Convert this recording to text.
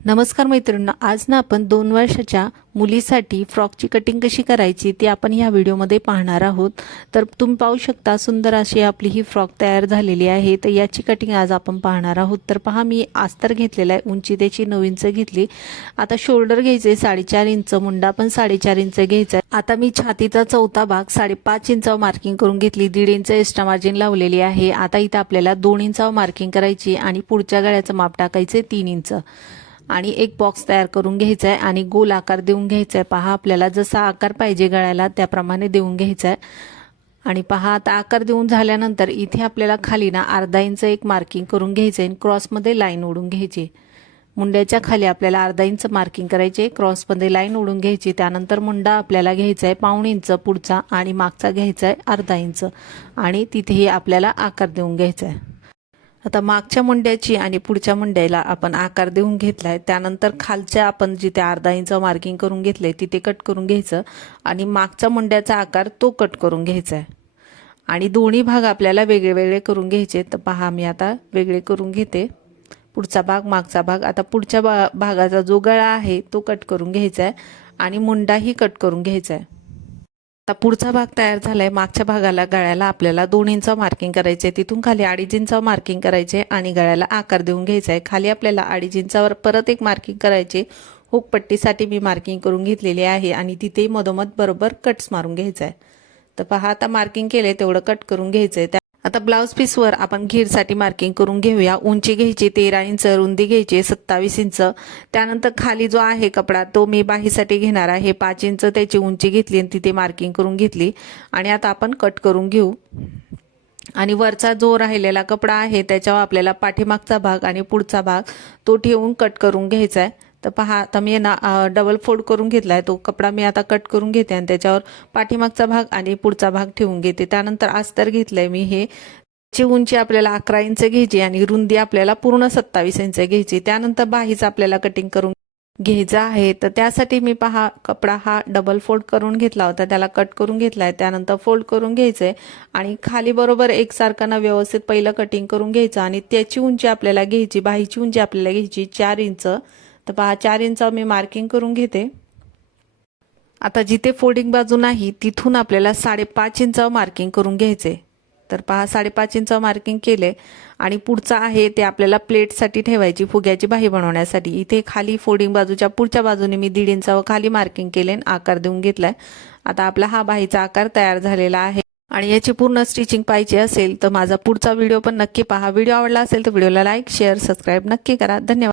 नमस्कार मैत्रिणींनो, आज ना आपण 2 वर्षाच्या मुलीसाठी फ्रॉकची कटिंग कशी करायची ती आपण ह्या व्हिडिओमध्ये पाहणार आहोत। तर तुम्ही पाहू शकता सुंदर अशी आपली ही फ्रॉक तयार झालेली आहे। तर याची कटिंग आज आपण पाहणार आहोत। तर पहा, मी अस्तर घेतलेला आहे, उंची त्याची 9 इंच घेतली। आता शोल्डर घ्यायचे 4.5 इंच, मुंडा पण 4.5 इंच घ्यायचा। आता मी छातीचा चौथा भाग 5.5 इंचावर मार्किंग करून घेतली, 1.5 इंच एक्स्ट्रा मार्जिन लावलेली आहे। आता इथे आपल्याला 2 इंचावर मार्किंग करायची आणि पुढच्या गळ्याचं माप टाकायचे 3 इंच आणि एक बॉक्स तयार करून घ्यायचा आहे आणि गोल आकार देऊन घ्यायचा आहे। पहा, आपल्याला जसा आकार पाहिजे गळ्याला त्याप्रमाणे देऊन घ्यायचा आहे। आणि पहा, आता आकार देऊन झाल्यानंतर इथे आपल्याला खाली ना अर्धा इंच एक मार्किंग करून घ्यायचं आहे, क्रॉसमध्ये लाईन ओढून घ्यायची। मुंड्याच्या खाली आपल्याला अर्धा इंच मार्किंग करायचे, क्रॉसमध्ये लाईन ओढून घ्यायची। त्यानंतर मुंडा आपल्याला घ्यायचा आहे 1.5 इंच पुढचा आणि मागचा घ्यायचा आहे अर्धा इंच आणि तिथेही आपल्याला आकार देऊन घ्यायचा आहे। आता मागच्या मुंड्याची आणि पुढच्या मुंड्याला आपण आकार देऊन घेतलाय। त्यानंतर खालच्या आपण जिथे अर्धा इंच मार्किंग करून घेतले तिथे कट करून घ्यायचं आणि मागच्या मुंड्याचा आकार तो कट करून घ्यायचा आहे आणि दोन्ही भाग आपल्याला वेगळे वेगळे करून घ्यायचे। तर पहा, मी आता वेगळे करून घेते, पुढचा भाग मागचा भाग। आता पुढच्या भागाचा जो गळा आहे तो कट करून घ्यायचा आहे आणि मुंडाही कट करून घ्यायचा आहे। आता पुढचा भाग तयार झालाय, मागच्या भागाला गळ्याला आपल्याला 2 इंच मार्किंग करायचे, तिथून खाली 2.5 इंच मार्किंग करायचे आणि गळ्याला आकार देऊन घ्यायचा आहे। खाली आपल्याला 2.5 इंचावर परत एक मार्किंग करायचे, हुक पट्टीसाठी मी मार्किंग करून घेतलेली आहे आणि तिथे मधोमध बरोबर कट्स मारून घ्यायचा आहे। तर पहा, आता मार्किंग केले तेवढं कट करून घ्यायचंय। आता ब्लाउज पीसवर आपण घेरसाठी मार्किंग करून घेऊया। उंची घ्यायची 13 इंच, रुंदी घ्यायची 27 इंच। त्यानंतर खाली जो आहे कपडा तो मी बाहीसाठी घेणार आहे, 5 इंच त्याची उंची घेतली आणि तिथे मार्किंग करून घेतली आणि आता आपण कट करून घेऊ। आणि वरचा जो राहिलेला कपडा आहे त्याच्यावर आपल्याला पाठीमागचा भाग आणि पुढचा भाग तो ठेवून कट करून घ्यायचा आहे। तर पहा, आता मी ना डबल फोल्ड करून घेतलाय, तो कपडा मी आता कट करून घेते आणि त्याच्यावर पाठीमागचा भाग आणि पुढचा भाग ठेवून घेते। त्यानंतर अस्तर घेतलंय मी, हे ची उंची आपल्याला 11 इंच घ्यायची आणि रुंदी आपल्याला पूर्ण 27 इंच घ्यायची। त्यानंतर बाहीचं आपल्याला कटिंग करून घ्यायचा आहे। तर त्यासाठी मी पहा, कपडा हा डबल फोल्ड करून घेतला होता, त्याला कट करून घेतलाय। त्यानंतर फोल्ड करून घ्यायचंय आणि खाली बरोबर एकसारखं ना व्यवस्थित पहिलं कटिंग करून घ्यायचं आणि त्याची उंची आपल्याला घ्यायची, बाहीची उंची आपल्याला घ्यायची 4 इंच। तर पहा, 4 इंच मी मार्किंग करून घेते। आता जिथे फोल्डिंग बाजू नाही तिथून आपल्याला 5.5 इंच मार्किंग करून घ्यायचे। तर पहा, 5.5 इंच मार्किंग केले आणि पुढचा आहे ते आपल्याला प्लेटसाठी ठेवायची, फुग्याची बाही बनवण्यासाठी। इथे खाली फोल्डिंग बाजूच्या पुढच्या बाजूने मी 1.5 इंचावर खाली मार्किंग केले आणि आकार देऊन घेतलाय। आता आपला हा बाहीचा आकार तयार झालेला आहे आणि याची पूर्ण स्टिचिंग पाहिजे असेल तर माझा पुढचा व्हिडिओ पण नक्की पहा। व्हिडिओ आवडला असेल तर व्हिडिओला लाईक, शेअर, सबस्क्राईब नक्की करा। धन्यवाद।